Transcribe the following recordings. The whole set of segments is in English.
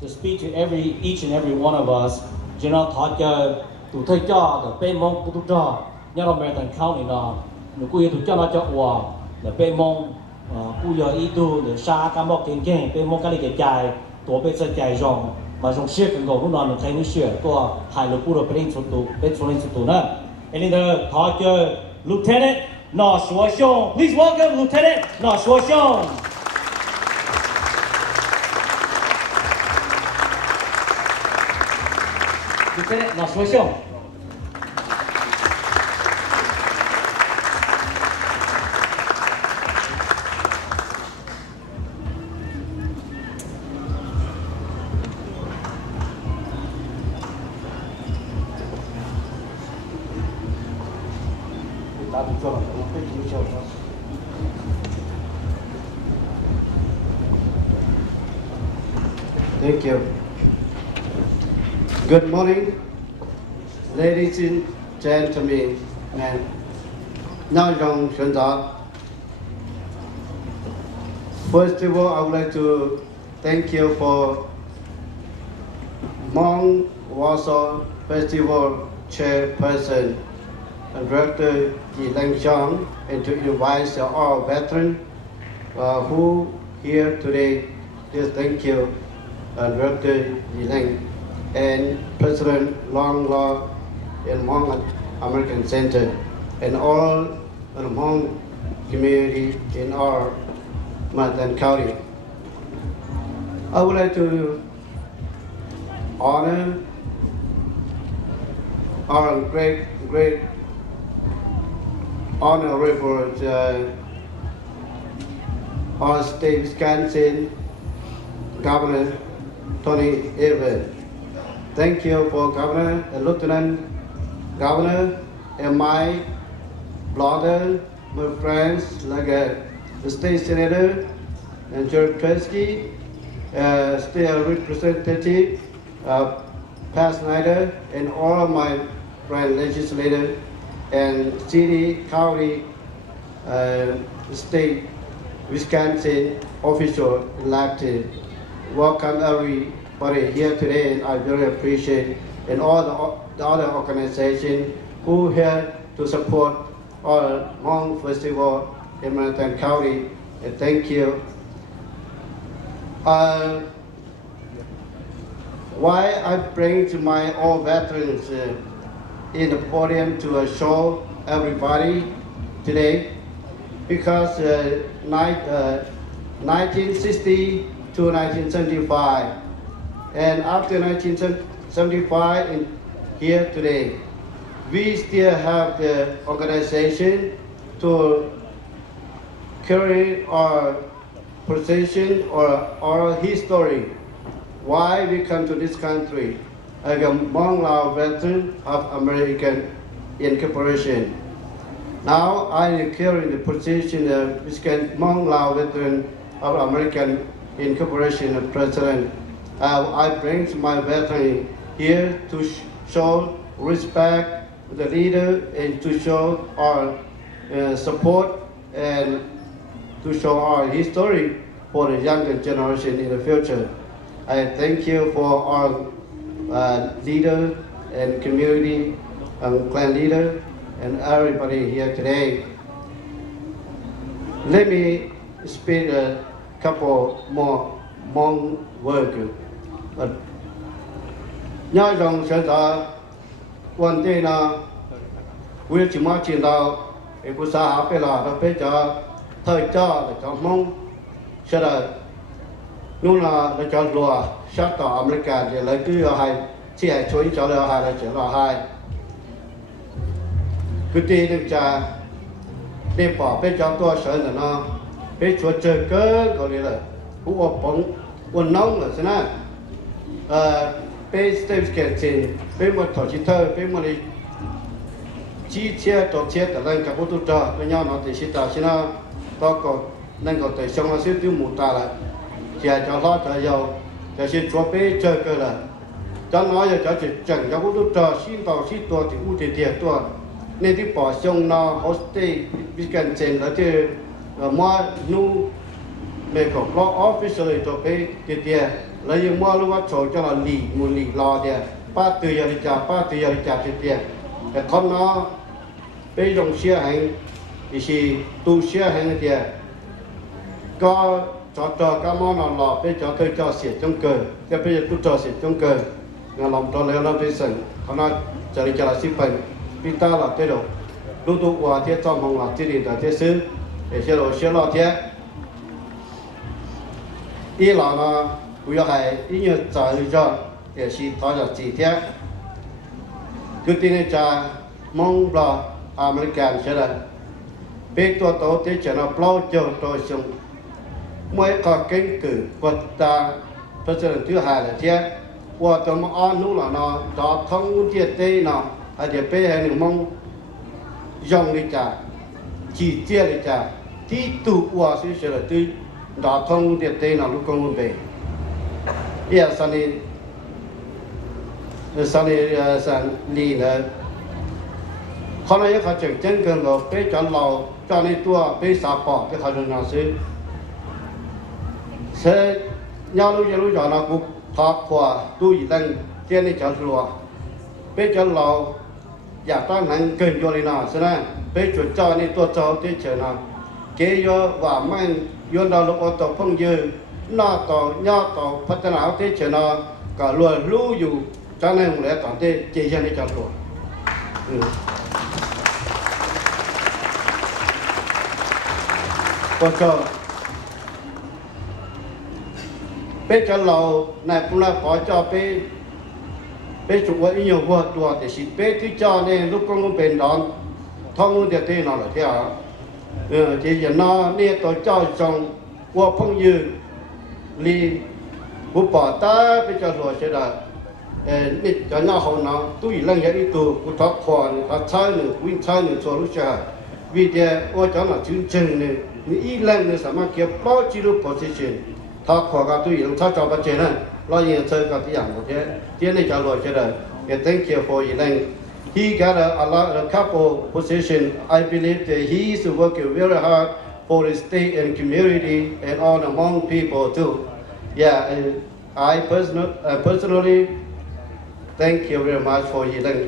to speak to each and every one of us. You know, thought to take job the pay mong to job. You know, American county now. The kuya to job cho wa the pay mong kuya itu the sa ka mok ken ken pay mong ka li ke jai to pe sa jai rong mà trong xe cần gồm lúc nào mình thấy nó xe có hai lục bút bên số tụ bên số lên số tụ nữa. And in the talk Lieutenant Na Shua. Please welcome Lieutenant Na Shua. Lieutenant Na Shua. Thank you. Good morning, ladies and gentlemen. First of all, I would like to thank you for Hmong Wausau Festival Chairperson and Director Yi Lang Chong, and to invite all veterans who here today. Just thank you, Director Yi Lang and President Long Law and Hmong American Center, and all the Hmong community in our Matan County. I would like to honor our great honorable our state Wisconsin Governor Tony Evans. Thank you for Governor and Lieutenant Governor and my brother, my friends like the State Senator and George Kreski, State Representative Pat Snyder, and all my friend legislators and city, county, state, Wisconsin official elected. Welcome everybody here today, and I very appreciate, and all the other organizations who here to support our Hmong Festival in Matan County, and thank you. Why I bring to my all veterans in the podium to show everybody today, because 1960 to 1975, and after 1975 and here today, we still have the organization to carry our position or our history, why we come to this country as a Hmong Lao veteran of American Incorporation. Now I carry the position of Hmong Lao veteran of American Incorporation President. I bring my veteran here to show respect to the leader and to show our support and to show our history for the younger generation in the future. I thank you for our leader and community and clan leader and everybody here today. Let me speak a couple more Hmong words. Nhớ rằng sẽ là quan trọng là việc chỉ mà chiến đấu, cái cuộc xã phải là nó phải cho thời cho để cho Hmong sẽ là luôn là để cho lúa sát tỏ America để lấy cứ là hai chỉ hai chuối cho là hai là chỉ là hai cứ đi được cha để bỏ phải cho tôi sợ là nó phải chuột chơi cơ gọi là cũng ở bóng quần nóng là thế nào phải stay kẹt trên phải một thỏi chỉ thơ phải một cái chi chia tổ chia từ lên cả bộ tổ trợ với nhau nó thì sẽ tạo cho nó to có nên có thể xong nó sẽ tiêu một ta lại chỉ cho lo cho giàu cho sẽ cho bé chơi cơ là cho nó giờ cho chỉ chẳng cho bộ tổ trợ xin tàu xin tua thì u thì thiệt tua nên thì bỏ xong nó hostel Wisconsin là thì mua nu mấy cái law official cho bé cái tiền là những mua lúc cho cho là lì muốn lì lo tiền ba từ giờ đi trả cái tiền cái con nó bé dùng xe hành thì tu xe hành tiền có cho các món nào lọ bé cho xịt trong cờ cái bây giờ tu cho xịt trong cờ ngài làm cho lấy làm bé sừngเขาnóiจะđi trả ship bệnhพี่ตาlà thế đâu lúc tu qua thế trong phòng là thế đi là thế xứ để xe lo thế ý là nó bây giờ hay ý như trả cho để xí tháo ra chỉ thế cứ tin là cha mong là American sẽ là biết tua tàu thế cho nó bao cho tôi xong mỗi có kinh cử vật ta tôi sẽ thứ hai là thế qua tàu mà ăn nút là nó đó thông thiệt tây nó hay để bé hay những mong dòng đi trả chỉ chia đi trả thì tụ qua sẽ là từ đó thông thiệt tây nó lúc công về giờ sau này sang lì nữaเขาเลยเขาจึงเจนกันเราไปจนเราจนในตัวไปสาปอไปเขาจนน่าซื้อเสียยารู้จักนะกูพักขวาตู้อีดังเจ้านี่จะรัวไปจนเราอยากตั้งนั้นเกินอยู่เลยนะใช่ไหมไปจุดเจ้านี่ตัวเจ้าที่เจอนะเกี่ยวว่ามันย้อนเราลูกตัวพงยืนหน้าต่อย่าต่อพัฒนาที่เจอนะก็รัวรู้อยู่จังนั้นเลยตอนที่เจ้านี่จะรัวก็จะเป็นจะเราในปุ่นละขอจะเป็นจุดว่าอีกอย่างว่าตัวแต่สิเป็นที่เจ้าเนี่ยลูกกงเป็นดอนท้องมือเดียดที่นั่นแหละที่อ่ะที่อย่างนั้นเนี่ยตัวเจ้าจงว่าพงยืนลีบุปผาตาเป็นจะรัวเสียดายนี่จะน่าเขาเนาะตู้อีหลังอย่างนี้ตัวกูทักควันทักใช้หนึ่งวิ่งใช้หนึ่งตัวรู้จักวิธีว่าจะน่าจึงจึงเนี่ยนี่อีหลังเนี่ยสามารถเก็บปลอดจิรุโพสิชันทักขวากับตู้อีหลังทักจับปัจเจนะเราอย่างเจอกับที่อย่างโอเคที่นี่จะรวยเช่นเดิม Thank you for อีหลัง He got a couple position I believe that he is working very hard for the state and community and all the Hmong people too yeah and I personally thank you very much for Yilang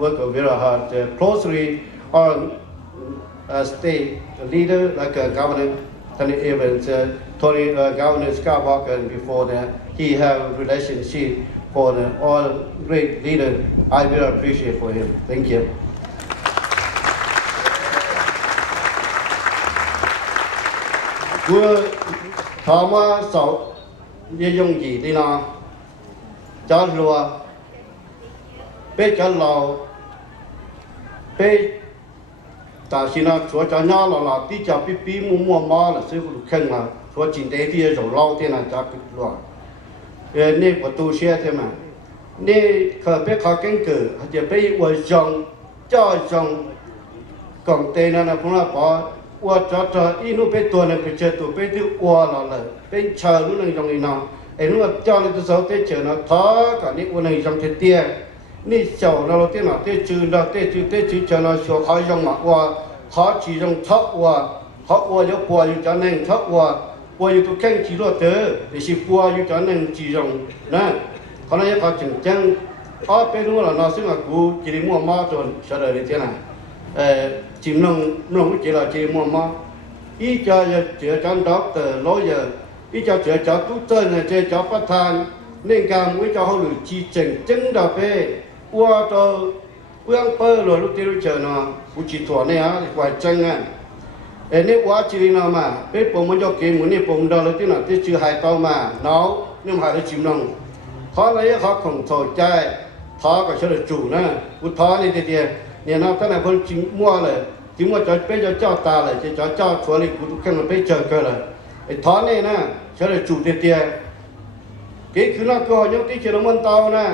work very hard closely on state leader like Governor Tony Evans, Governor Scott Walker, and before that he have relationship for the all great leader. I very appreciate for him. Thank you. Vừa thọ mà sầu như dùng gì đi nào cho lùa bé cho lò bé ta xin nó chúa cho nhau là tí cho bí mua má là sư phụ khen mà chúa chỉ để đi rồi lâu thế này cho bị lùa nên của tu xe thế mà nên khởi bé khó kinh cử thì bé vừa dòng cho dòng còn tên là cũng là bỏ qua cho ít lúc bé tuần này phải chờ tụi bé tự qua là bé chờ lúc này dòng này nào em lúc cho nên tôi sáu tết chờ nó thó cả những con này dòng thế tiềnนี่เจ้าเราเต้นเต้จืดเราเต้จืดเจ้าเราชัวเขายังมาว่าเขาจีจงทักว่าเขาว่าอยู่ปัวอยู่จานหนึ่งทักว่าปัวอยู่ตัวแข้งจีรถเตอแต่สิปัวอยู่จานหนึ่งจีจงนะเขาเนี่ยเขาจึงจังเขาเป็นรู้แล้วเราซึ่งกูจีริมัวมาจนเฉลยเลยเท่านั้นจิมน้องจีเราจีริมัวมาอีจะเจอจันด็อกเตอร์ลอยอีจะเจอจัตุเตอร์เนี่ยเจอจับประธานnên càng với cho họ lựa chi chỉnh chứng đạo về qua cho phương bơ rồi lúc tiêu chờ nó cũng chỉ thua này á quay chân á nếu quá chỉ nào mà biết bông muốn cho kiếm muốn nên bông đó là thế nào thế chưa hai tao mà nó nhưng mà hai chìm lòng khó lấy khó không thổi chai khó có cho được chủ nữa cũng khó này thì nên nó cái này vẫn chỉ mua rồi chỉ mua cho bé cho ta rồi chỉ cho chúa này cũng không là bé chờ cơ rồi khó này nè cho được chủ thì cái thứ nó có những tí chuyện nó tao nè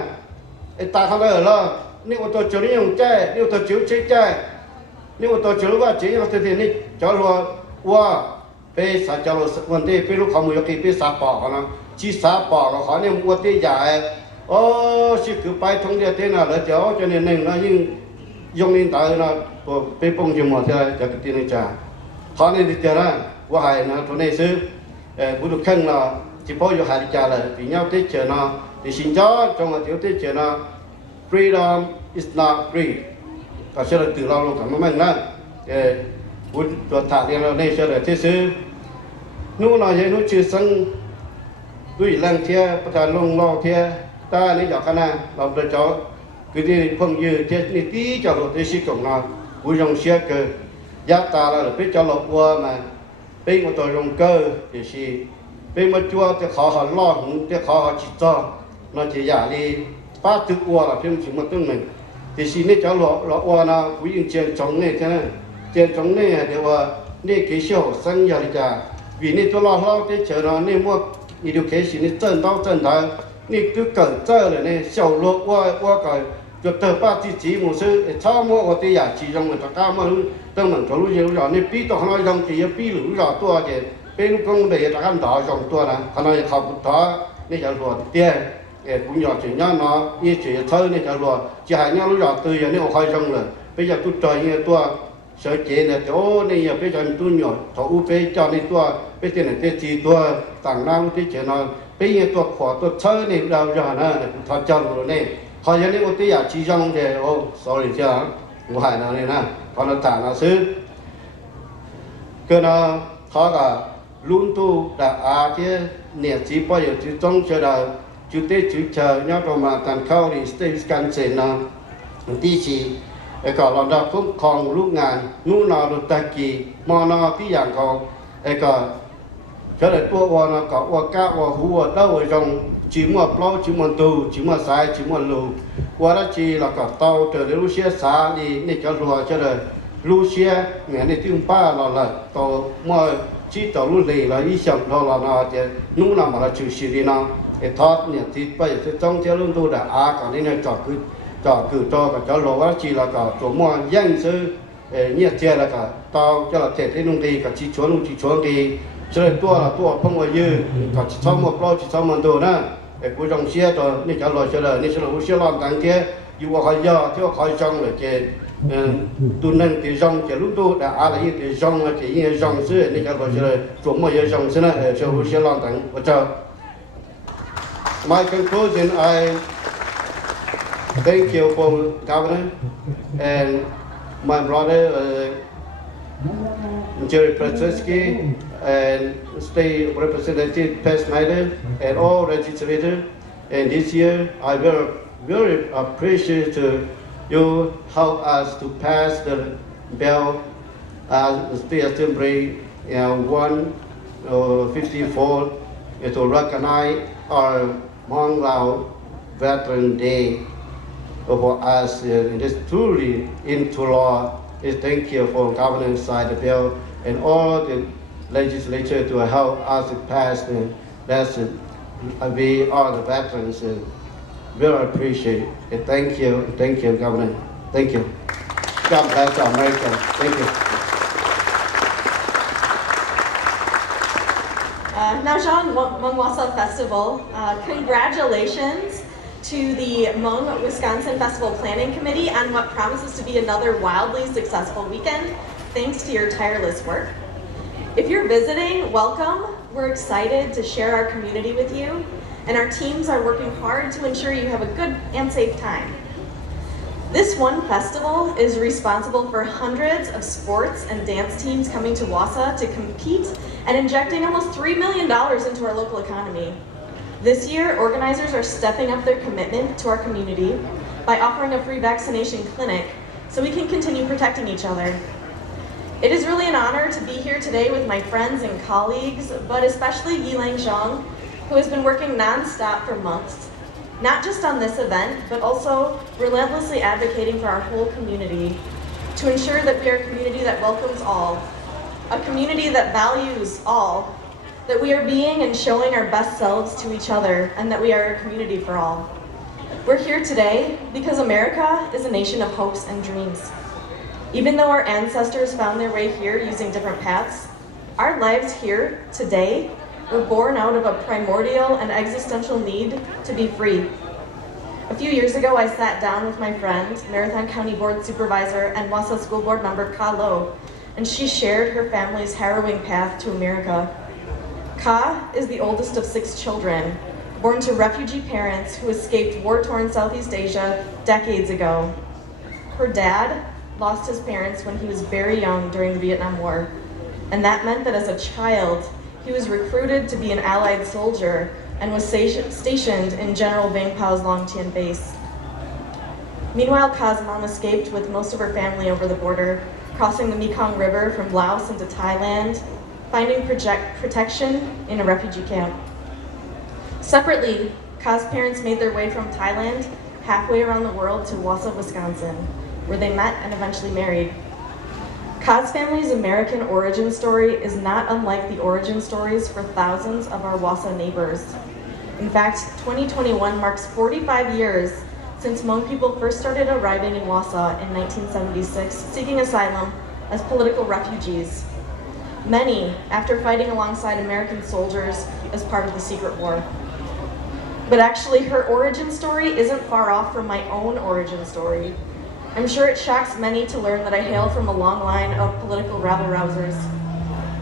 ta không phải ở lo nếu mà tôi chịu những dùng chơi nếu tôi chịu chơi chơi nếu mà tôi chịu qua chỉ thì này cho lo qua bây giờ cho lo vấn đề bây lúc không mua cái bây giờ bỏ nó chỉ xả bỏ nó khó nên mua tí dài chỉ cứ bay thông địa thế nào là cho nên nó nhưng dùng lên tới nó bây bông chim một thế cho cái tiền này trả khó nên thì chờ ra qua hai nó chỗ này xứ bù được khăn là chỉ bao giờ hai cha là vì nhau tết chờ nó thì xin cho trong một tiểu tết chờ nó freedom is not free và sẽ là từ lâu luôn cả mấy năm bù được thả đi là này sẽ là thế sự nu nói vậy nu chưa sang đuổi lăng thiaประธานลงรอเทียตานี่จากคณะเราจะเจาะคือที่พงยืเทียนี่ตีเจาะรถที่สิของเราผู้ยงเสียเกิดยักตาเราไปเจาะรถวัวมาเป็นมาตัวยงเกอร์ที่สิเป็นมาจัวจะขอหันล้อหูจะขอหันจิตจ่อเราจะอยากดีป้าตึกวัวเราเพิ่มถึงมาตึ้งหนึ่งที่สินี่เจาะรถวัวนะผู้ยิงเจียนจงเนี่ยใช่ไหมเจียนจงเนี่ยเดี๋ยวว่านี่กี่เชี่ยวสัญญาลิกาvìนี่ตัวเราที่เจอเรานี่มั่วeducation นี่正道正台นี่คือเกิดเจอเลยนี่小路我个就得把自己模式超摸我的呀其中的大嘛等能走路有了你比到可能用几比路了多的เป็นcông việc đã làm đó trongตัวนะขณะที่เขาพูดนี่จะรวดเตี้ยคุณอยากจะย่าเนาะนี่จะเท่านี่จะรวดจะหายย่ารู้จักตัวอย่างนี้เขาคอยจังเลยไปจากตัวใจเนี่ยตัวเสียเจเนี่ยโอ้นี่อย่าไปจนตัวหน่อยถ้าอุไปจอนในตัวไปที่ไหนที่จีตัวต่างน้ำที่เจนอนไปยังตัวขวาตัวเท่านี่เราจะนะถ้าจอนตัวนี้เขาอย่างนี้อุติอยากชี้จังเลยโอ้ sorry จ้าหัวหายนะนี่นะพอเราต่างนะซื้อก็นะเขาก็luôn tu đã cái nền chỉ bao giờ chỉ trong chờ đợi chủ tịch chủ chờ nhau trong mà tàn khâu thì state Wisconsin nó đi chỉ có làm ra cũng còn lúc ngàn nu nào được tài kỳ mà nó tí dạng có có cho nên tua qua nó có qua cá qua hú ở đâu ở trong chỉ mua plau chỉ mua tù chỉ mua sai chỉ mua lù qua đó chỉ là có tàu trở đến lúc xe xa đi nên cho lùa cho rồi lúc xe mẹ này tiếng ba là tàu mua chỉ tàu lúc lì là ý想đó là nó thì nu nào mà là chịu xử lý nó để thoátเนี่ยที่ไปtrong theo luôn tu đã còn nên là cho cử cho cả cho lỗ đó chỉ là cả chỗ mua danh sư nhiệt chia là cả tao cho là thể thế nông thì cả chỉ chuốn thì cho nên tua là tua không có dư cả chỉ sau một lô chỉ sau một đồ nữa để cuối dòng xe rồi nên cho lỗ cho là nên cho lỗ xe làm tăng kia dù có giờ thiếu khỏi trong là chế tu nâng thì dòng chế lúc tu đã là những cái dòng là chỉ những dòng sư nên cho lỗ cho là chỗ mua dòng sư này cho lỗ xe làm tăng và cho my conclusion I thank you for Governor and my brother Jerry Praczewski and State Representative Pat Snyder and all legislators. And this year, I very appreciate you help us to pass the bill as the State Assembly 154 to recognize our Hmong Wausau Veteran Day for us. It is truly into law. Thank you for Governor side the bill and all the legislature to help us to pass the lesson. We are the veterans. Very appreciate it. Thank you, Governor. Thank you. God bless America. Thank you. Now, Hmong Wausau Festival, congratulations to the Hmong Wisconsin Festival Planning Committee on what promises to be another wildly successful weekend, thanks to your tireless work. If you're visiting, welcome. We're excited to share our community with you, and our teams are working hard to ensure you have a good and safe time. This one festival is responsible for hundreds of sports and dance teams coming to Wausau to compete and injecting almost $3 million into our local economy. This year, organizers are stepping up their commitment to our community by offering a free vaccination clinic so we can continue protecting each other. It is really an honor to be here today with my friends and colleagues, but especially Yilang Zhang, who has been working non-stop for months, not just on this event, but also relentlessly advocating for our whole community to ensure that we are a community that welcomes all, a community that values all, that we are being and showing our best selves to each other, and that we are a community for all. We're here today because America is a nation of hopes and dreams. Even though our ancestors found their way here using different paths, our lives here today were born out of a primordial and existential need to be free. A few years ago, I sat down with my friend, Marathon County Board Supervisor and Wausau School Board member Ka Lo, and she shared her family's harrowing path to America. Qhua is the oldest of 6 children, born to refugee parents who escaped war-torn Southeast Asia decades ago. Her dad lost his parents when he was very young during the Vietnam War, and that meant that as a child, he was recruited to be an Allied soldier and was stationed in General Vang Pau's Long Tien base. Meanwhile, Qhua's mom escaped with most of her family over the border, crossing the Mekong River from Laos into Thailand, finding protection in a refugee camp. Separately, Qhua's parents made their way from Thailand halfway around the world to Wausau, Wisconsin, where they met and eventually married. Qhua's family's American origin story is not unlike the origin stories for thousands of our Wausau neighbors. In fact, 2021 marks 45 years since Hmong people first started arriving in Wausau in 1976, seeking asylum as political refugees. Many after fighting alongside American soldiers as part of the Secret War. But actually, her origin story isn't far off from my own origin story. I'm sure it shocks many to learn that I hail from a long line of political rabble-rousers.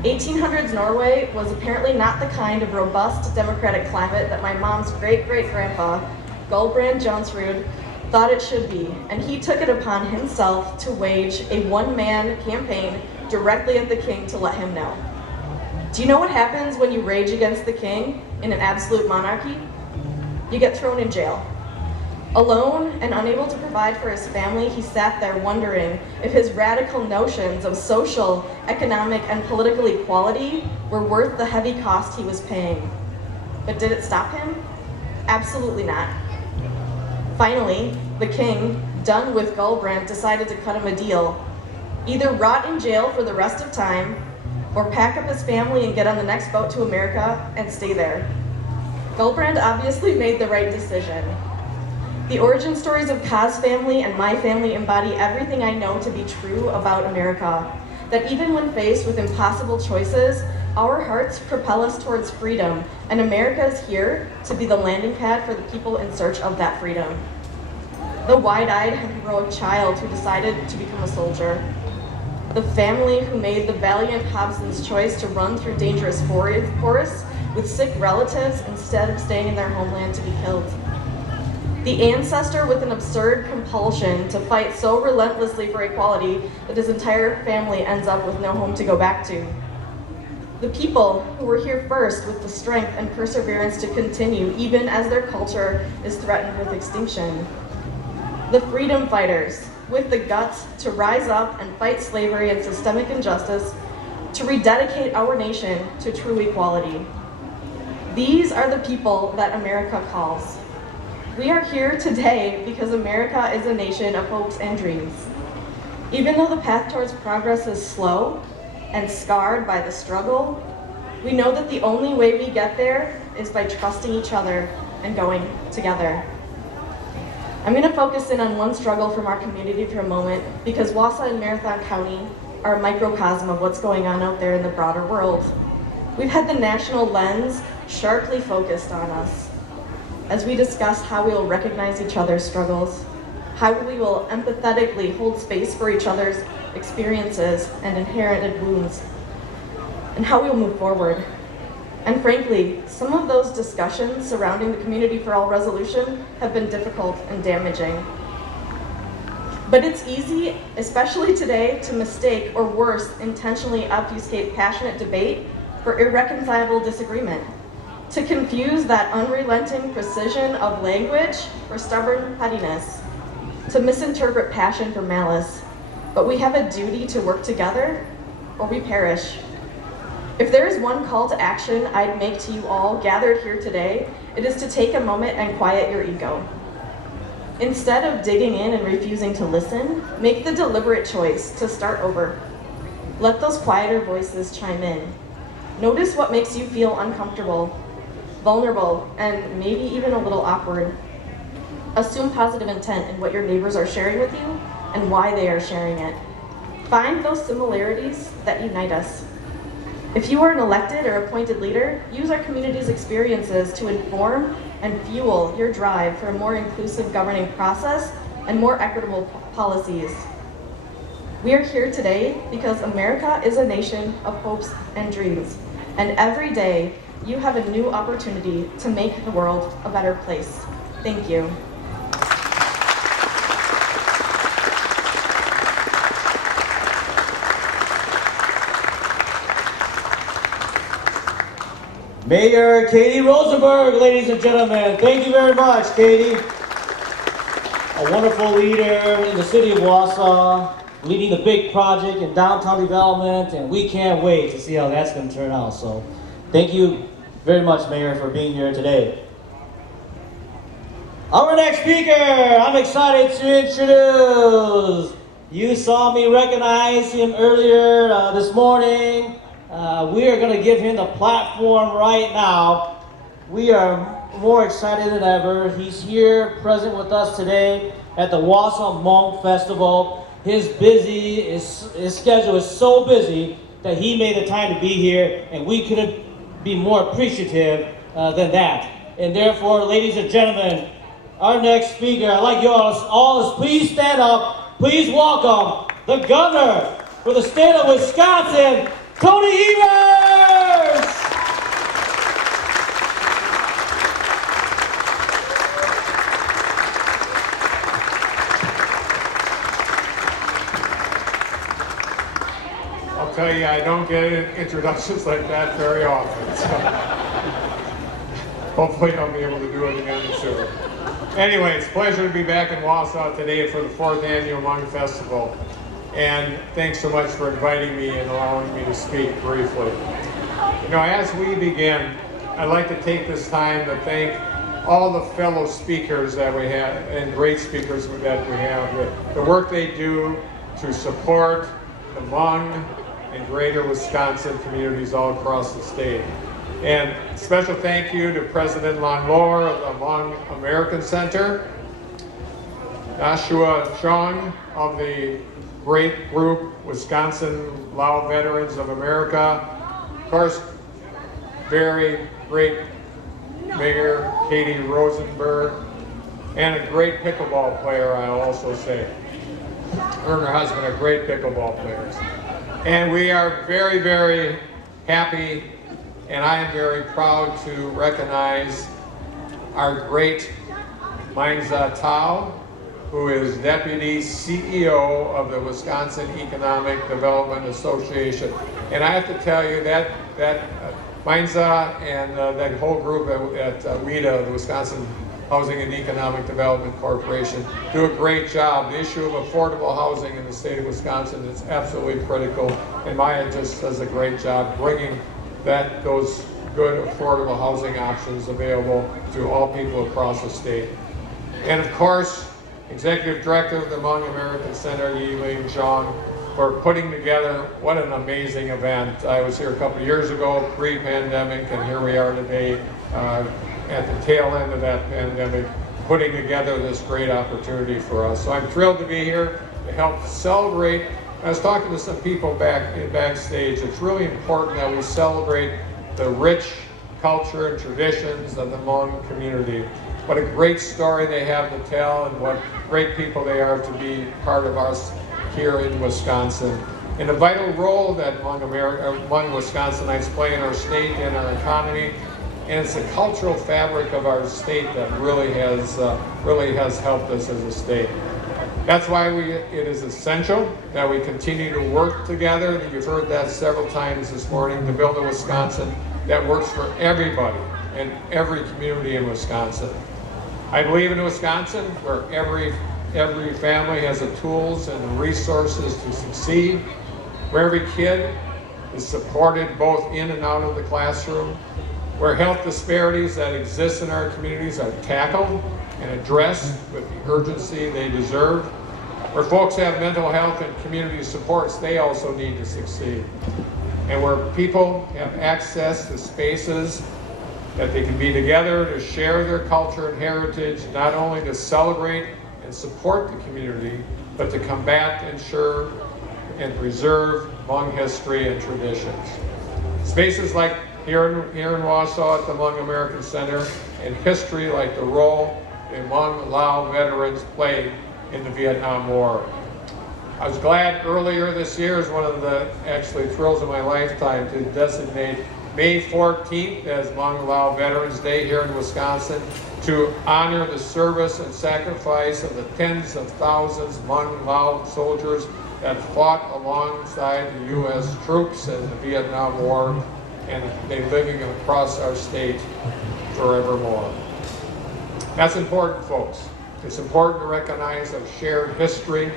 1800s Norway was apparently not the kind of robust democratic climate that my mom's great-great-grandpa, Gulbrand Jonsrud, thought it should be, and he took it upon himself to wage a one-man campaign directly at the king to let him know. Do you know what happens when you rage against the king in an absolute monarchy? You get thrown in jail. Alone and unable to provide for his family, he sat there wondering if his radical notions of social, economic, and political equality were worth the heavy cost he was paying. But did it stop him? Absolutely not. Finally, the king, done with Gulbrand, decided to cut him a deal. Either rot in jail for the rest of time, or pack up his family and get on the next boat to America and stay there. Gulbrand obviously made the right decision. The origin stories of Qhua's family and my family embody everything I know to be true about America. That even when faced with impossible choices, our hearts propel us towards freedom, and America is here to be the landing pad for the people in search of that freedom. The wide-eyed and heroic child who decided to become a soldier. The family who made the valiant Hobson's choice to run through dangerous forests with sick relatives instead of staying in their homeland to be killed. The ancestor with an absurd compulsion to fight so relentlessly for equality that his entire family ends up with no home to go back to. The people who were here first with the strength and perseverance to continue even as their culture is threatened with extinction. The freedom fighters with the guts to rise up and fight slavery and systemic injustice, to rededicate our nation to true equality. These are the people that America calls. We are here today because America is a nation of hopes and dreams. Even though the path towards progress is slow and scarred by the struggle, we know that the only way we get there is by trusting each other and going together. I'm going to focus in on one struggle from our community for a moment because Wausau and Marathon County are a microcosm of what's going on out there in the broader world. We've had the national lens sharply focused on us as we discuss how we will recognize each other's struggles, how we will empathetically hold space for each other's experiences and inherited wounds, and how we will move forward. And frankly, some of those discussions surrounding the Community for All resolution have been difficult and damaging. But it's easy, especially today, to mistake or worse, intentionally obfuscate passionate debate for irreconcilable disagreement, to confuse that unrelenting precision of language for stubborn pettiness, to misinterpret passion for malice. But we have a duty to work together or we perish. If there is one call to action I'd make to you all gathered here today, it is to take a moment and quiet your ego. Instead of digging in and refusing to listen, make the deliberate choice to start over. Let those quieter voices chime in. Notice what makes you feel uncomfortable, vulnerable, and maybe even a little awkward. Assume positive intent in what your neighbors are sharing with you and why they are sharing it. Find those similarities that unite us. If you are an elected or appointed leader, use our community's experiences to inform and fuel your drive for a more inclusive governing process and more equitable policies. We are here today because America is a nation of hopes and dreams, and every day you have a new opportunity to make the world a better place. Thank you. Mayor Katie Rosenberg, ladies and gentlemen. Thank you very much, Katie. A wonderful leader in the city of Wausau, leading the big project in downtown development, and we can't wait to see how that's going to turn out. So thank you very much, Mayor, for being here today. Our next speaker, I'm excited to introduce. You saw me recognize him earlier this morning. We are going to give him the platform right now. We are more excited than ever. He's here present with us today at the Wausau Hmong Festival. His schedule is so busy that he made the time to be here, and we couldn't be more appreciative than that. And therefore, ladies and gentlemen, our next speaker, I'd like you all to please stand up. Please welcome the governor for the state of Wisconsin, Tony Evers! I'll tell you, I don't get introductions like that very often. So hopefully I'll be able to do it again soon. Anyway, it's a pleasure to be back in Wausau today for the 4th Annual Hmong Festival. And thanks so much for inviting me and allowing me to speak briefly. You know, as we begin, I'd like to take this time to thank all the fellow speakers that we have and great speakers that we have, the work they do to support the Hmong and greater Wisconsin communities all across the state. And special thank you to President Lan Lohr of the Hmong American Center, Qhua of the great group Wisconsin Lao Veterans of America, of course, very great Mayor Katie Rosenberg, and a great pickleball player, I'll also say. Her and her husband are great pickleball players. And we are very, very happy, and I am very proud to recognize our great Mainza Tao, who is Deputy CEO of the Wisconsin Economic Development Association. And I have to tell you that Mainza and that whole group at WEDA, the Wisconsin Housing and Economic Development Corporation, do a great job. The issue of affordable housing in the state of Wisconsin is absolutely critical, and Maya just does a great job bringing those good affordable housing options available to all people across the state. And of course, Executive Director of the Hmong American Center, Yi-Ling Zhang, for putting together what an amazing event. I was here a couple of years ago, pre-pandemic, and here we are today at the tail end of that pandemic, putting together this great opportunity for us. So I'm thrilled to be here to help celebrate. I was talking to some people backstage. It's really important that we celebrate the rich culture and traditions of the Hmong community. What a great story they have to tell, and what great people they are to be part of us here in Wisconsin. And the vital role that Hmong Wisconsinites play in our state and our economy, and it's the cultural fabric of our state that really has helped us as a state. That's why it is essential that we continue to work together. You've heard that several times this morning, to build a Wisconsin that works for everybody and every community in Wisconsin. I believe in Wisconsin where every family has the tools and the resources to succeed, where every kid is supported both in and out of the classroom, where health disparities that exist in our communities are tackled and addressed with the urgency they deserve, where folks have mental health and community supports they also need to succeed, and where people have access to spaces that they can be together to share their culture and heritage, not only to celebrate and support the community, but to combat, ensure, and preserve Hmong history and traditions. Spaces like here in Wausau at the Hmong American Center, and history like the role the Hmong Lao veterans played in the Vietnam War. I was glad earlier this year, is one of the actually thrills of my lifetime, to designate May 14th as Hmong Lao Veterans Day here in Wisconsin to honor the service and sacrifice of the tens of thousands of Hmong Lao soldiers that fought alongside the U.S. troops in the Vietnam War, and they're living across our state forevermore. That's important, folks. It's important to recognize our shared history.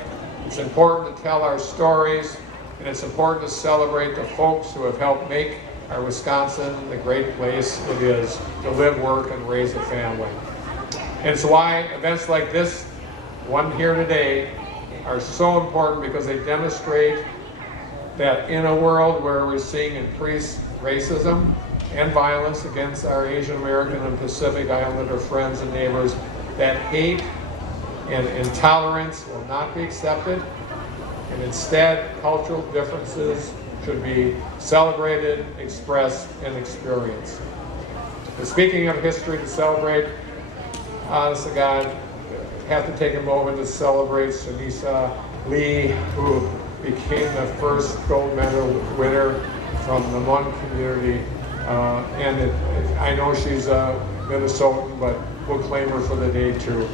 It's important to tell our stories, and it's important to celebrate the folks who have helped make our Wisconsin the great place it is to live, work, and raise a family. And it's why events like this, one here today, are so important, because they demonstrate that in a world where we're seeing increased racism and violence against our Asian American and Pacific Islander friends and neighbors, that hate and intolerance will not be accepted, and instead cultural differences should be celebrated, expressed, and experienced. And speaking of history to celebrate, honest to God, I have to take a moment to celebrate Sunisa Lee, who became the first gold medal winner from the Hmong community. I know she's a Minnesotan, but we'll claim her for the day too.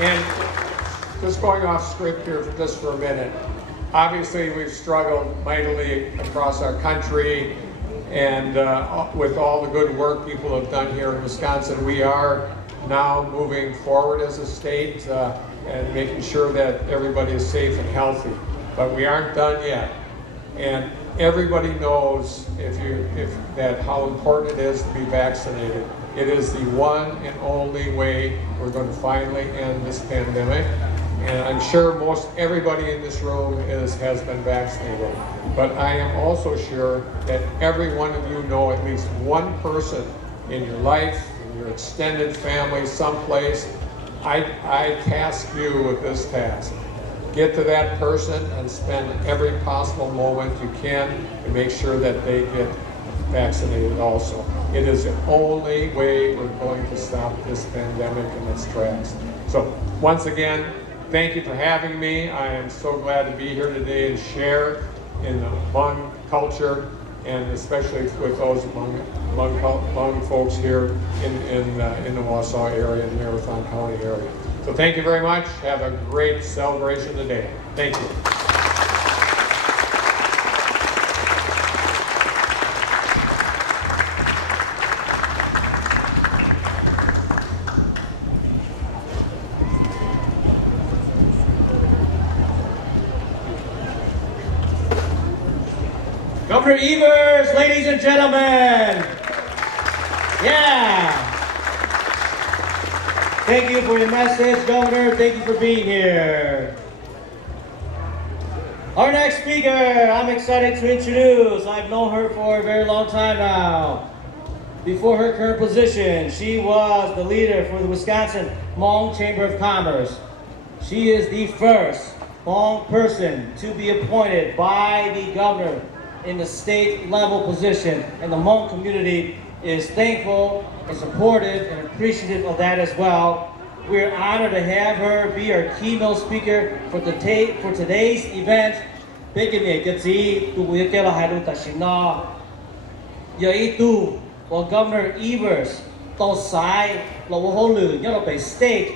And just going off script here just for a minute, obviously we've struggled mightily across our country, and with all the good work people have done here in Wisconsin, we are now moving forward as a state and making sure that everybody is safe and healthy. But we aren't done yet. And everybody knows that how important it is to be vaccinated. It is the one and only way we're going to finally end this pandemic. And I'm sure most everybody in this room has been vaccinated. But I am also sure that every one of you know at least one person in your life, in your extended family, someplace. I task you with this task. Get to that person and spend every possible moment you can to make sure that they get vaccinated also. It is the only way we're going to stop this pandemic in its tracks. So once again, thank you for having me. I am so glad to be here today and share in the Hmong culture, and especially with those Hmong folks here in the Wausau area, in the Marathon County area. So thank you very much. Have a great celebration today. Thank you. Governor Evers, ladies and gentlemen. Yeah. Thank you for your message, Governor. Thank you for being here. Our next speaker, I'm excited to introduce. I've known her for a very long time now. Before her current position, she was the leader for the Wisconsin Hmong Chamber of Commerce. She is the first Hmong person to be appointed by the governor in the state level position, and the Hmong community is thankful and supportive and appreciative of that as well. We're honored to have her be our keynote speaker for today's event. Well, Governor Evers, state,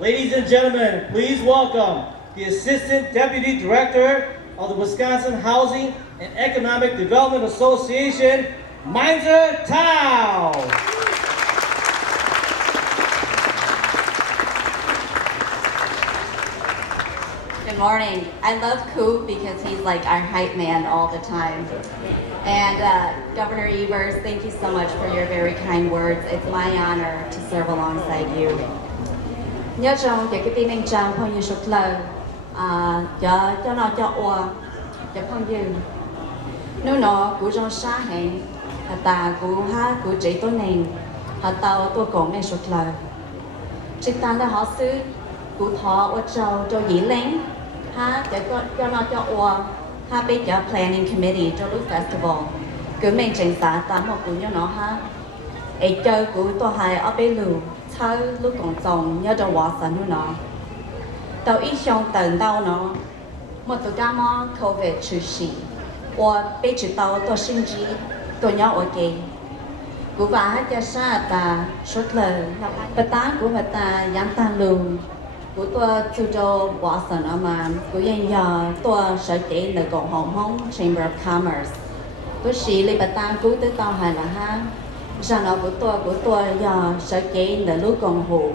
Ladies and gentlemen, please welcome the Assistant Deputy Director of the Wisconsin Housing and Economic Development Association, Minzer Tao. Good morning. I love Qhua because he's like our hype man all the time. And Governor Evers, thank you so much for your very kind words. It's my honor to serve alongside you. Nhớ trong cái tin anh chàng phong như sụt lờ, cho nó cho ua, cho phong như, nó cú trong sa hình, ta cú ha cú chỉ tôi nền, tao tôi cổ mẹ sụt lờ. Chỉ ta là họ sư, cú thọ ua trâu cho dĩ lính, ha, cho nó cho ua, Happy Planning Committee cho lúc festival. Cứ mình chính xác tám một cú nhau nó ha. Ấy chơi cú tôi hay ở bên lù, sau lúc còn sống nhớ cho hóa sản nó. Tàu ít xong tận tàu nó. Một tụ ca mò COVID 出事，我被知道多心机，多nhau ok. Cú và hát cho sa ta suốt lời, bà ta của bà ta dám ta luôn. Cú tôi chú cho hóa sản ở mà cú yên giờ tôi sở chế là cổ Hồng Hmong Chamber of Commerce. Cú sĩ lý bà ta cú tới tàu hài là ha. Giờ nó của tôi giờ sở chế là lúc còn hữu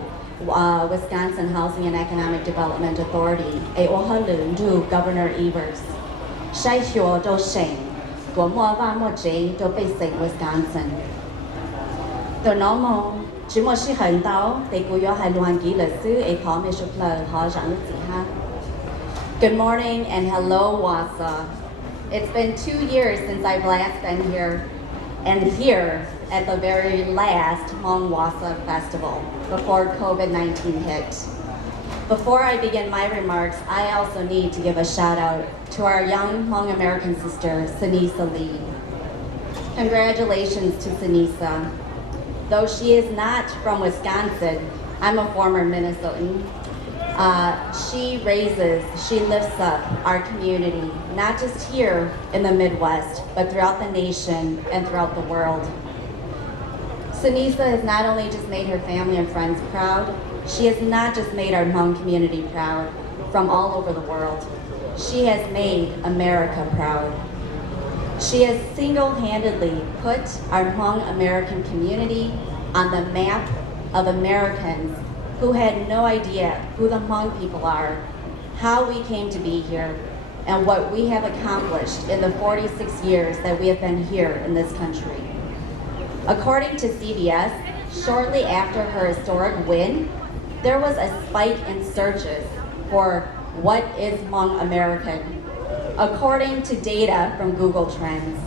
Wisconsin Housing and Economic Development Authority, a ohalun to Governor Evers. Sai chùa cho sing, của mua và mua chế cho basic Wisconsin. Từ nó mô, chỉ một sự hành táo, thì cô yếu hai luận kỹ lịch sử a khó mê sụp lờ họ rằng lúc gì ha. Good morning and hello Wausau. It's been 2 years since I've last been here and here at the very last Hmong Wausau Festival before COVID-19 hit. Before I begin my remarks, I also need to give a shout out to our young Hmong American sister, Sinisa Lee. Congratulations to Sinisa. Though she is not from Wisconsin, I'm a former Minnesotan. She lifts up our community, not just here in the Midwest, but throughout the nation and throughout the world. Sinisa has not only just made her family and friends proud, she has not just made our Hmong community proud from all over the world. She has made America proud. She has single-handedly put our Hmong American community on the map of Americans who had no idea who the Hmong people are, how we came to be here, and what we have accomplished in the 46 years that we have been here in this country. According to CBS, shortly after her historic win, there was a spike in searches for what is Hmong American, according to data from Google Trends.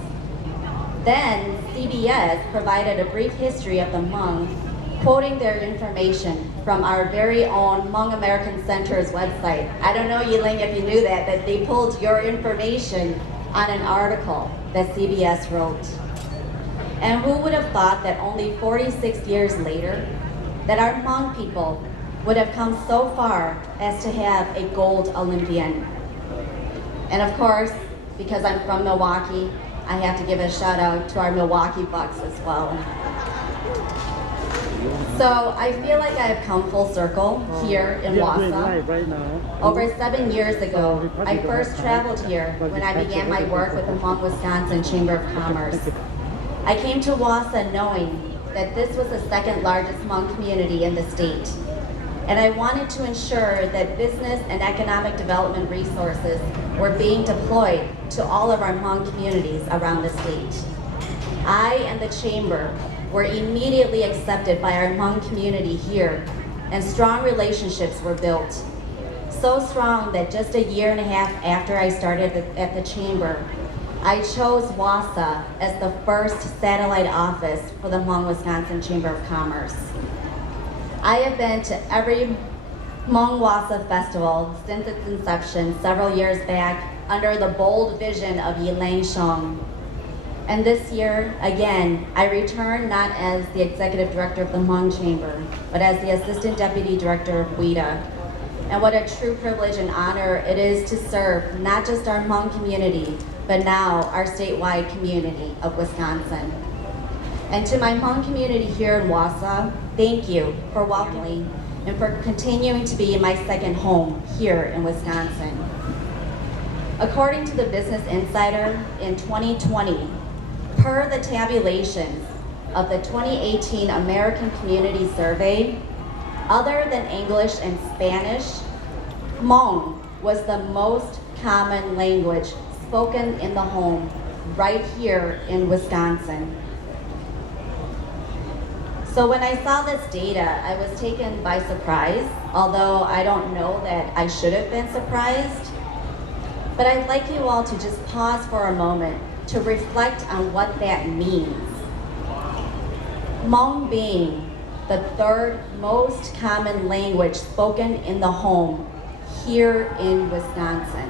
Then CBS provided a brief history of the Hmong, quoting their information from our very own Hmong American Center's website. I don't know, Yiling, if you knew that they pulled your information on an article that CBS wrote. And who would have thought that only 46 years later, that our Hmong people would have come so far as to have a gold Olympian. And of course, because I'm from Milwaukee, I have to give a shout out to our Milwaukee Bucks as well. So I feel like I have come full circle here in Wausau. Right now. Over 7 years ago, I first traveled here when I began my work with the Hmong Wisconsin Chamber of Commerce. I came to Wausau knowing that this was the second largest Hmong community in the state. And I wanted to ensure that business and economic development resources were being deployed to all of our Hmong communities around the state. I and the Chamber were immediately accepted by our Hmong community here, and strong relationships were built. So strong that just a year and a half after I started at the Chamber, I chose Wausau as the first satellite office for the Hmong Wisconsin Chamber of Commerce. I have been to every Hmong Wausau Festival since its inception several years back under the bold vision of Yilang Shong. And this year, again, I return not as the Executive Director of the Hmong Chamber, but as the Assistant Deputy Director of WIDA. And what a true privilege and honor it is to serve not just our Hmong community, but now our statewide community of Wisconsin. And to my Hmong community here in Wausau, thank you for welcoming me and for continuing to be my second home here in Wisconsin. According to the Business Insider, in 2020, per the tabulations of the 2018 American Community Survey, other than English and Spanish, Hmong was the most common language spoken in the home right here in Wisconsin. So when I saw this data, I was taken by surprise, although I don't know that I should have been surprised. But I'd like you all to just pause for a moment to reflect on what that means. Hmong being the third most common language spoken in the home here in Wisconsin.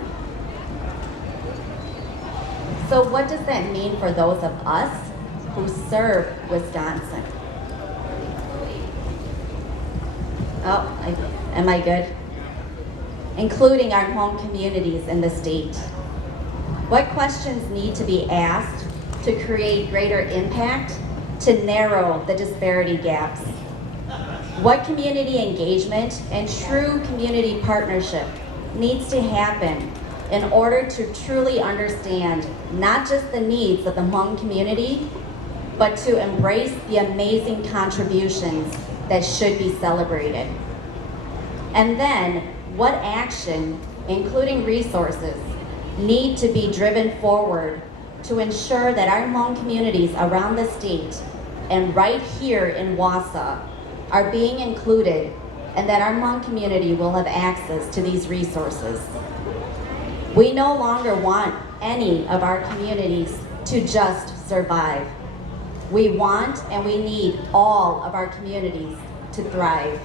So what does that mean for those of us who serve Wisconsin? Am I good? Including our home communities in the state. What questions need to be asked to create greater impact to narrow the disparity gaps? What community engagement and true community partnership needs to happen in order to truly understand not just the needs of the Hmong community, but to embrace the amazing contributions that should be celebrated? And then, what action, including resources, need to be driven forward to ensure that our Hmong communities around the state and right here in Wausau are being included, and that our Hmong community will have access to these resources. We no longer want any of our communities to just survive. We want and we need all of our communities to thrive.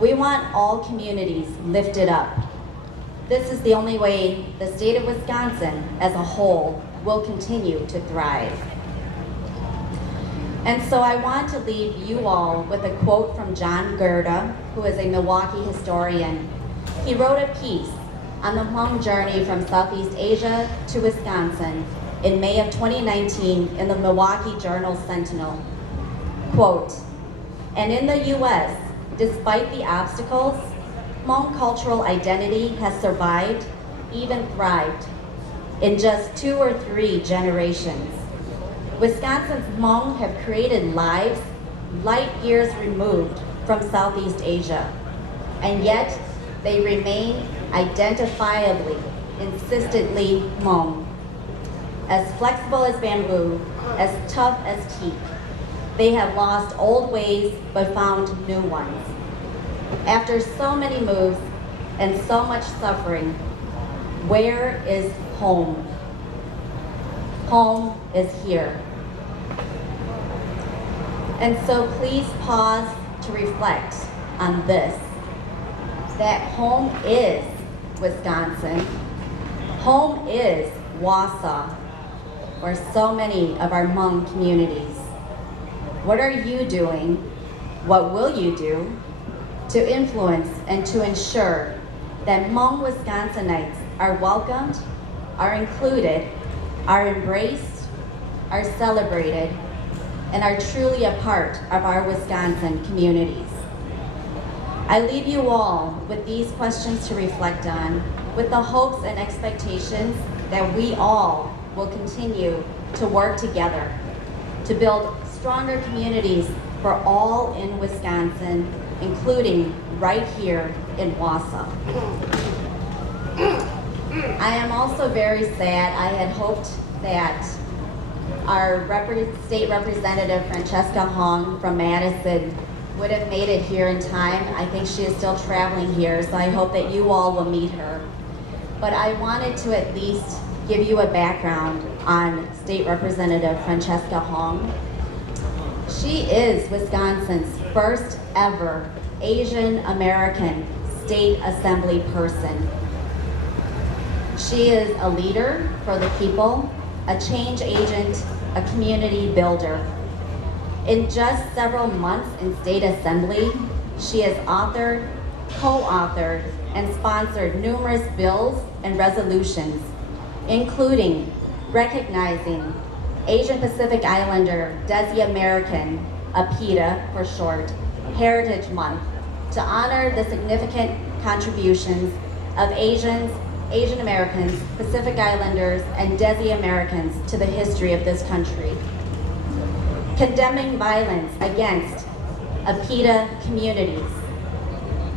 We want all communities lifted up. This is the only way the state of Wisconsin as a whole will continue to thrive. And so I want to leave you all with a quote from John Gerda, who is a Milwaukee historian. He wrote a piece on the Hmong journey from Southeast Asia to Wisconsin in May of 2019 in the Milwaukee Journal-Sentinel. Quote, "And in the US, despite the obstacles, Hmong cultural identity has survived, even thrived, in just 2 or 3 generations. Wisconsin's Hmong have created lives light years removed from Southeast Asia, and yet they remain identifiably, insistently Hmong. As flexible as bamboo, as tough as teak, they have lost old ways but found new ones. After so many moves and so much suffering, where is home? Home is here." And so please pause to reflect on this, that home is Wisconsin. Home is Wausau, or so many of our Hmong communities. What are you doing? What will you do to influence and to ensure that Hmong Wisconsinites are welcomed, are included, are embraced, are celebrated, and are truly a part of our Wisconsin communities? I leave you all with these questions to reflect on, with the hopes and expectations that we all will continue to work together to build stronger communities for all in Wisconsin, including right here in Wausau. I am also very sad. I had hoped that our state representative, Francesca Hong from Madison, would have made it here in time. I think she is still traveling here, so I hope that you all will meet her. But I wanted to at least give you a background on State Representative Francesca Hong. She is Wisconsin's first ever Asian American State Assembly person. She is a leader for the people, a change agent, a community builder. In just several months in State Assembly, she has authored, co-authored, and sponsored numerous bills and resolutions, including recognizing Asian Pacific Islander, Desi American, APITA for short, Heritage Month, to honor the significant contributions of Asians, Asian Americans, Pacific Islanders, and Desi Americans to the history of this country. Condemning violence against APITA communities,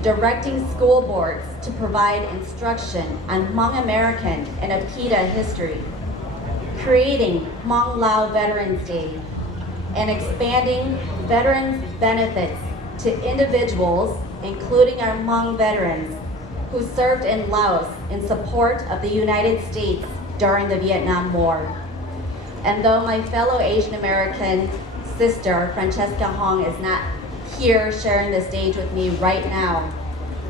directing school boards to provide instruction on Hmong American and APITA history, creating Hmong Lao Veterans Day, and expanding veterans benefits to individuals, including our Hmong veterans, who served in Laos in support of the United States during the Vietnam War. And though my fellow Asian American sister, Francesca Hong, is not here sharing the stage with me right now,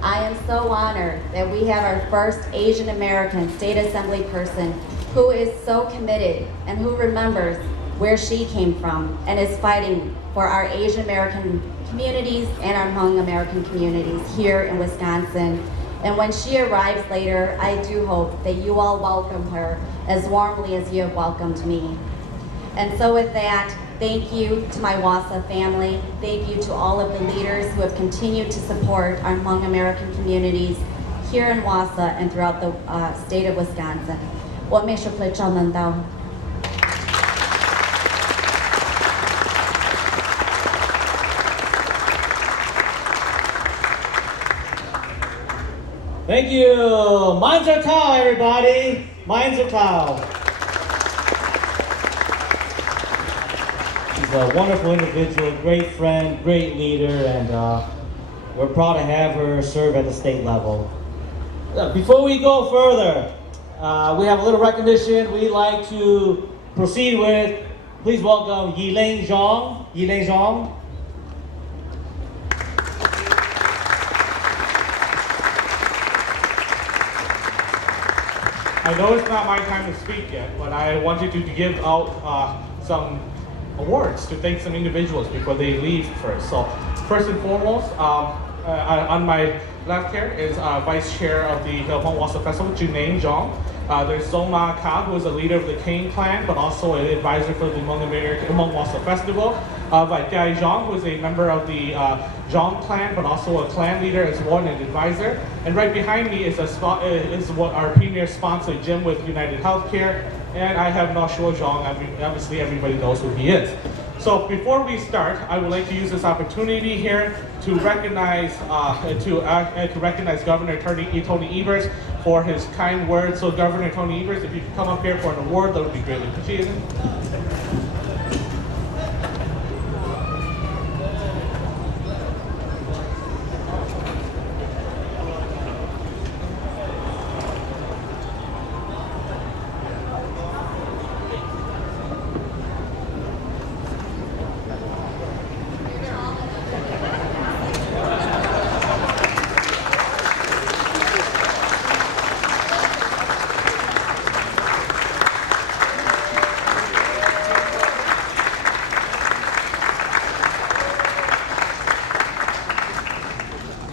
I am so honored that we have our first Asian American State Assembly person who is so committed and who remembers where she came from and is fighting for our Asian American communities and our Hmong American communities here in Wisconsin. And when she arrives later, I do hope that you all welcome her as warmly as you have welcomed me. And so with that, thank you to my Wausau family. Thank you to all of the leaders who have continued to support our Hmong American communities here in Wausau and throughout the state of Wisconsin. 我们是非常能到。 Thank you. Minds are tall, everybody. Minds are tall. She's a wonderful individual, great friend, great leader, and we're proud to have her serve at the state level. Before we go further, we have a little recognition we'd like to proceed with. Please welcome Yiling Zhang. Yiling Zhang. I know it's not my time to speak yet, but I wanted to give out some awards to thank some individuals before they leave first. So first and foremost, on my left here is Vice Chair of the Hmong Wausau Festival, Junane Zhang. There's Zoma Ka, who is a leader of the Kane clan, but also an advisor for the Hmong Wausau Festival. Gai Zhang, who is a member of the Zhang clan, but also a clan leader as well and an advisor. And right behind me is what our premier sponsor, Jim with United Healthcare. And I have Tshwj Zhang. Obviously, everybody knows who he is. So before we start, I would like to use this opportunity here to recognize Governor Tony Evers for his kind words. So Governor Tony Evers, if you could come up here for an award, that would be greatly appreciated.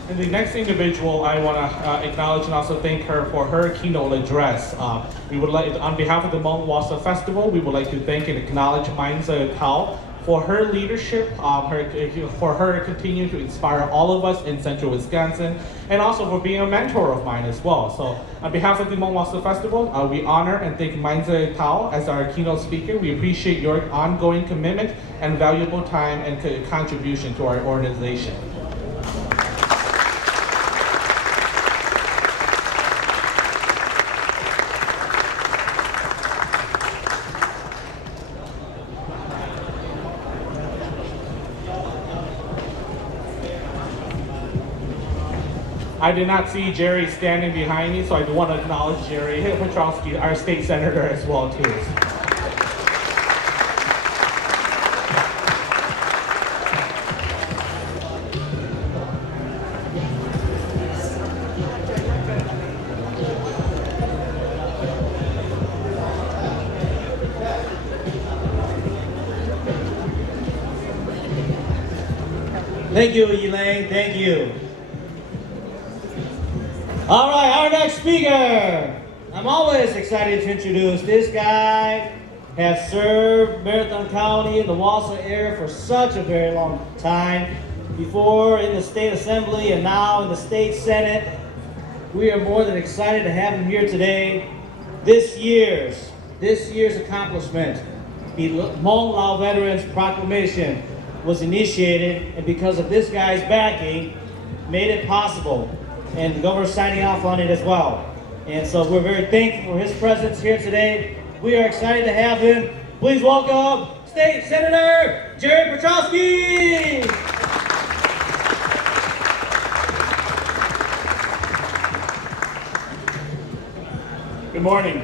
And the next individual I want to acknowledge and also thank her for her keynote address. We would like, on behalf of the Hmong Wausau Festival, we would like to thank and acknowledge Mainza Tao for her leadership, for her continuing to inspire all of us in Central Wisconsin, and also for being a mentor of mine as well. So on behalf of the Hmong Wausau Festival, we honor and thank Mainza Tao as our keynote speaker. We appreciate your ongoing commitment and valuable time and contribution to our organization. I did not see Jerry standing behind me, so I do want to acknowledge Jerry Petrowski, our state senator, as well too. Thank you, Elaine. Thank you. All right, our next speaker. I'm always excited to introduce this guy. Has served Marathon County in the Wausau area for such a very long time. Before in the state assembly and now in the state senate. We are more than excited to have him here today. This year's accomplishment, the Hmong Lao Veterans Proclamation, was initiated, and because of this guy's backing, made it possible. And the governor's signing off on it as well. And so we're very thankful for his presence here today. We are excited to have him. Please welcome State Senator Jerry Petrowski. Good morning.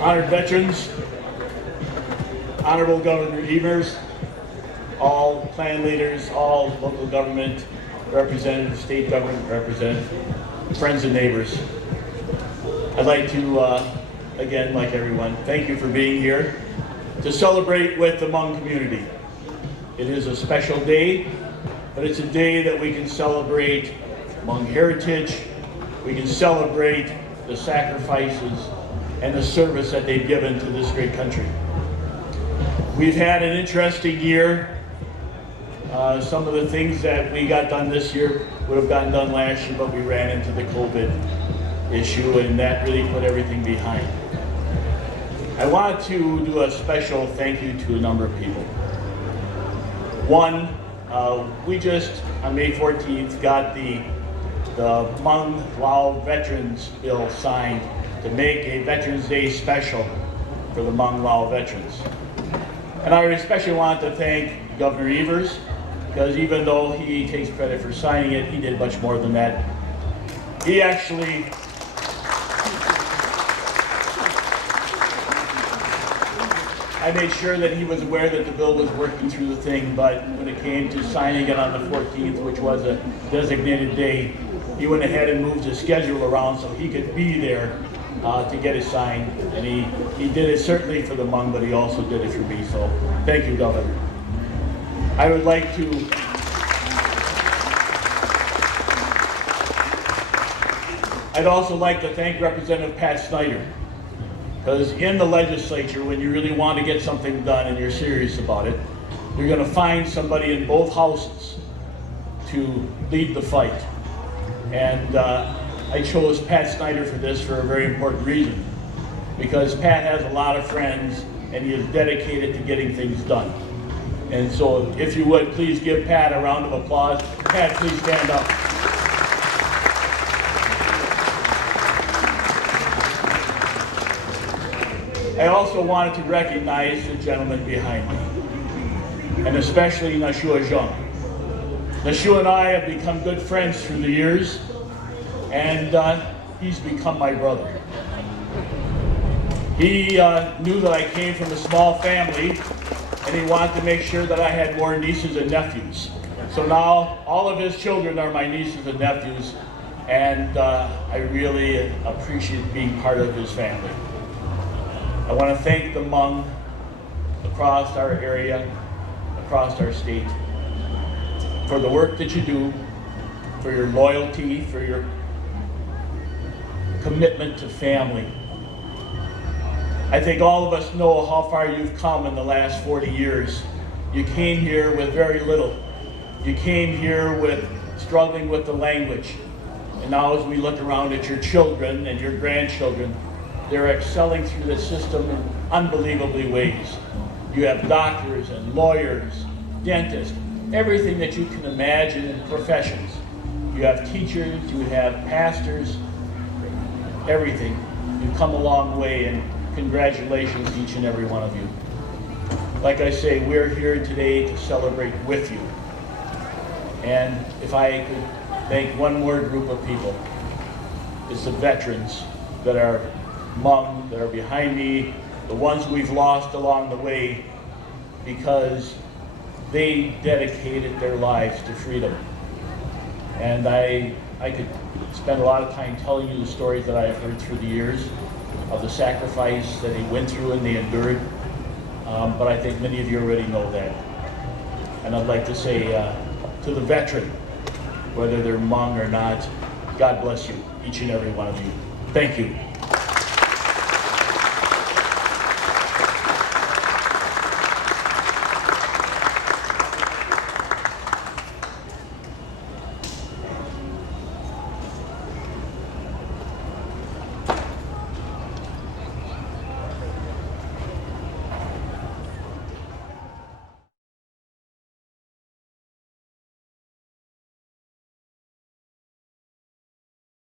Honored veterans, Honorable Governor Evers, all clan leaders, all local government representatives, state government representatives, friends and neighbors. I'd like to, again, like everyone, thank you for being here to celebrate with the Hmong community. It is a special day, but it's a day that we can celebrate Hmong heritage, we can celebrate the sacrifices and the service that they've given to this great country. We've had an interesting year. Some of the things that we got done this year would have gotten done last year, but we ran into the COVID issue and that really put everything behind. I wanted to do a special thank you to a number of people. One, we just, on May 14th, got the Hmong Wausau Veterans Bill signed to make a Veterans Day special for the Hmong Wausau veterans. And I especially want to thank Governor Evers, because even though he takes credit for signing it, he did much more than that. He actually I made sure that he was aware that the bill was working through the thing, but when it came to signing it on the 14th, which was a designated day, he went ahead and moved his schedule around so he could be there to get it signed. And he did it certainly for the Hmong, but he also did it for me, so thank you, Governor. I would like to I'd also like to thank Representative Pat Snyder, because in the legislature, when you really want to get something done and you're serious about it, you're going to find somebody in both houses to lead the fight. And I chose Pat Snyder for this for a very important reason, because Pat has a lot of friends and he is dedicated to getting things done. And so if you would, please give Pat a round of applause. Pat, please stand up. I also wanted to recognize the gentleman behind me, and especially tshwj. Tshwj and I have become good friends through the years, and he's become my brother. He knew that I came from a small family, and he wanted to make sure that I had more nieces and nephews. So now all of his children are my nieces and nephews, and I really appreciate being part of his family. I want to thank the Hmong across our area, across our state, for the work that you do, for your loyalty, for your commitment to family. I think all of us know how far you've come in the last 40 years. You came here with very little. You came here with struggling with the language. And now as we look around at your children and your grandchildren, they're excelling through the system in unbelievably ways. You have doctors and lawyers, dentists, everything that you can imagine in professions. You have teachers, you have pastors, everything. You've come a long way, and congratulations, each and every one of you. Like I say, we're here today to celebrate with you. And if I could thank one more group of people, it's the veterans that are Hmong, that are behind me, the ones we've lost along the way, because they dedicated their lives to freedom. And I could spend a lot of time telling you the stories that I have heard through the years of the sacrifice that they went through and they endured, but I think many of you already know that. And I'd like to say to the veteran, whether they're Hmong or not, God bless you, each and every one of you. Thank you.